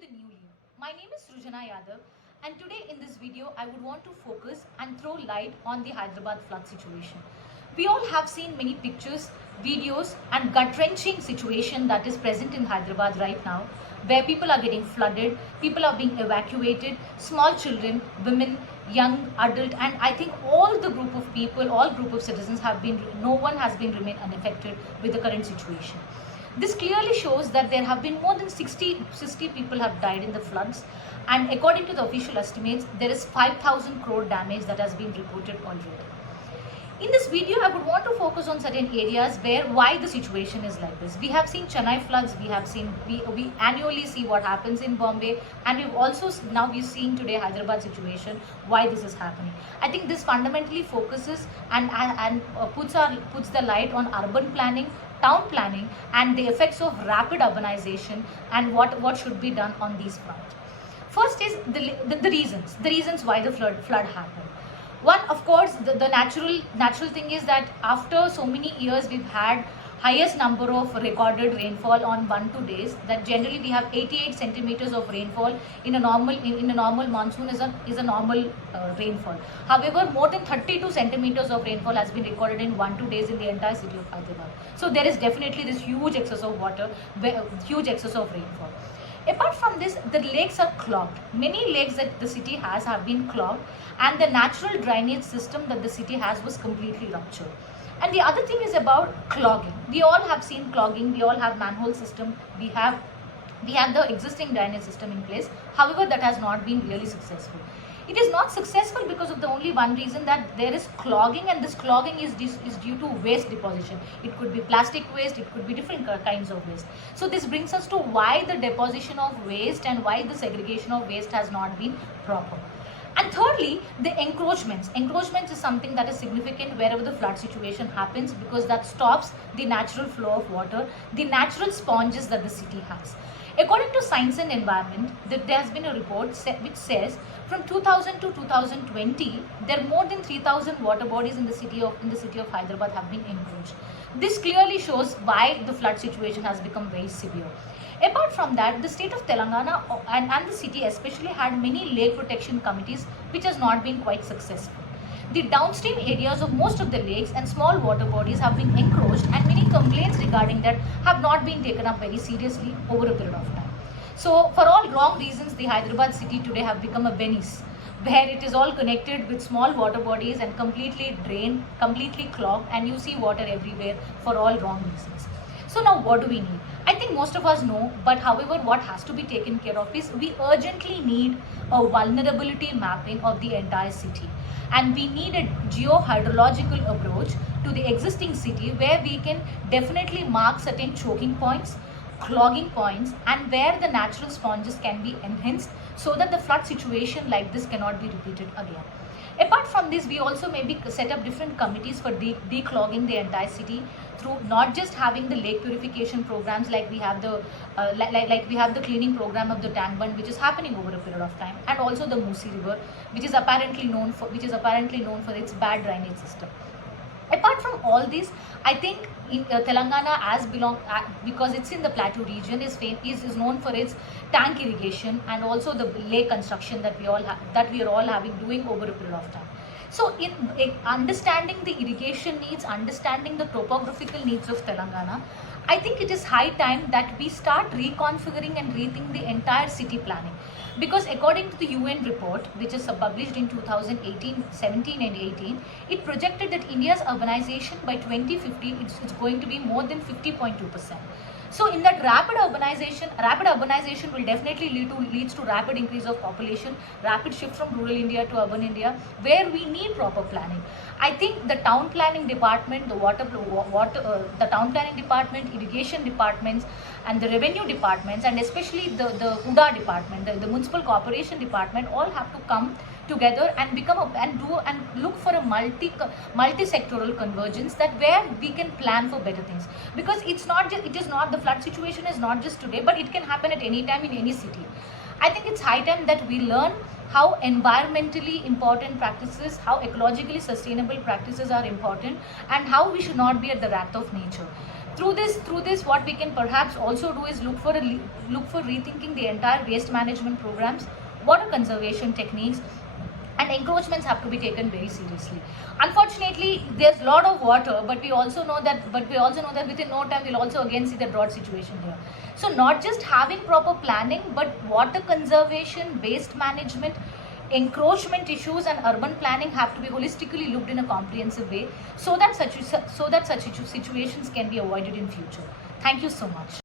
the new year. My name is Srujana Yadav, and today in this video I would want to focus and throw light on the Hyderabad flood situation. We all have seen many pictures, videos and gut-wrenching situation that is present in Hyderabad right now, where people are getting flooded, people are being evacuated, small children, women, young, adult, and I think all the group of people, all group of citizens no one has been remained unaffected with the current situation. This clearly shows that there have been more than 60 people have died in the floods, and according to the official estimates, there is 5,000 crore damage that has been reported already. In this video, I would want to focus on certain areas why the situation is like this. We have seen Chennai floods, we annually see what happens in Bombay, and we're seeing today Hyderabad situation, why this is happening. I think this fundamentally focuses and puts the light on urban planning, town planning, and the effects of rapid urbanization and what should be done on these fronts. First is the reasons why the flood happened. One, of course, the natural thing is that after so many years we've had highest number of recorded rainfall on 1-2 days. That generally we have 88 centimeters of rainfall in a normal monsoon is a normal rainfall. However, more than 32 centimeters of rainfall has been recorded in 1-2 days in the entire city of Hyderabad. So there is definitely this huge excess of water, huge excess of rainfall. Apart from this, the lakes are clogged. Many lakes that the city have been clogged, and the natural drainage system that the city has was completely ruptured. And the other thing is about clogging. We all have seen clogging. We all have manhole system. We have the existing drainage system in place. However, that has not been really successful. It is not successful because of the only one reason, that there is clogging, and this clogging is due to waste deposition. It could be plastic waste, it could be different kinds of waste. So this brings us to why the deposition of waste and why the segregation of waste has not been proper. And thirdly, the encroachments. Encroachments is something that is significant wherever the flood situation happens, because that stops the natural flow of water, the natural sponges that the city has. According to Science and Environment, there has been a report which says from 2000 to 2020, there are more than 3,000 water bodies in the city of Hyderabad have been encroached. This clearly shows why the flood situation has become very severe. Apart from that, the state of Telangana and the city especially had many lake protection committees, which has not been quite successful. The downstream areas of most of the lakes and small water bodies have been encroached, and many complaints regarding that have not been taken up very seriously over a period of time. So for all wrong reasons, the Hyderabad city today have become a Venice, where it is all connected with small water bodies and completely drained, completely clogged, and you see water everywhere for all wrong reasons. So now what do we need? I think most of us know, but however, what has to be taken care of is we urgently need a vulnerability mapping of the entire city. And we need a geohydrological approach to the existing city, where we can definitely mark certain choking points, clogging points, and where the natural sponges can be enhanced so that the flood situation like this cannot be repeated again. Apart from this, we also maybe set up different committees for declogging the entire city through not just having the lake purification programs, like we have the cleaning program of the tank bund, which is happening over a period of time, and also the Musi River, which is apparently known for its bad drainage system. Apart from all this, I think in Telangana, because it's in the plateau region, is known for its tank irrigation and also the lake construction that we are all doing over a period of time. So in understanding the irrigation needs, understanding the topographical needs of Telangana, I think it is high time that we start reconfiguring and rethinking the entire city planning. Because according to the UN report, which is published in 2018, 17 and 18, it projected that India's urbanization by 2050, it's going to be more than 50.2%. So in that rapid urbanization will definitely leads to rapid increase of population, rapid shift from rural India to urban India, where we need proper planning. I think the town planning department, the town planning department, irrigation departments, and the revenue departments, and especially the HUDA department, the municipal corporation department, all have to come together and look for a multi-sectoral convergence, that where we can plan for better things. Because the flood situation is not just today, but it can happen at any time in any city. I think it's high time that we learn how environmentally important practices, how ecologically sustainable practices are important, and how we should not be at the wrath of nature. Through this, what we can perhaps also do is look for rethinking the entire waste management programs, water conservation techniques, and encroachments have to be taken very seriously. Unfortunately, there's a lot of water, but we also know that within no time we'll also again see the drought situation here. So not just having proper planning, but water conservation, waste management, encroachment issues, and urban planning have to be holistically looked in a comprehensive way, so that such situations can be avoided in future. Thank you so much.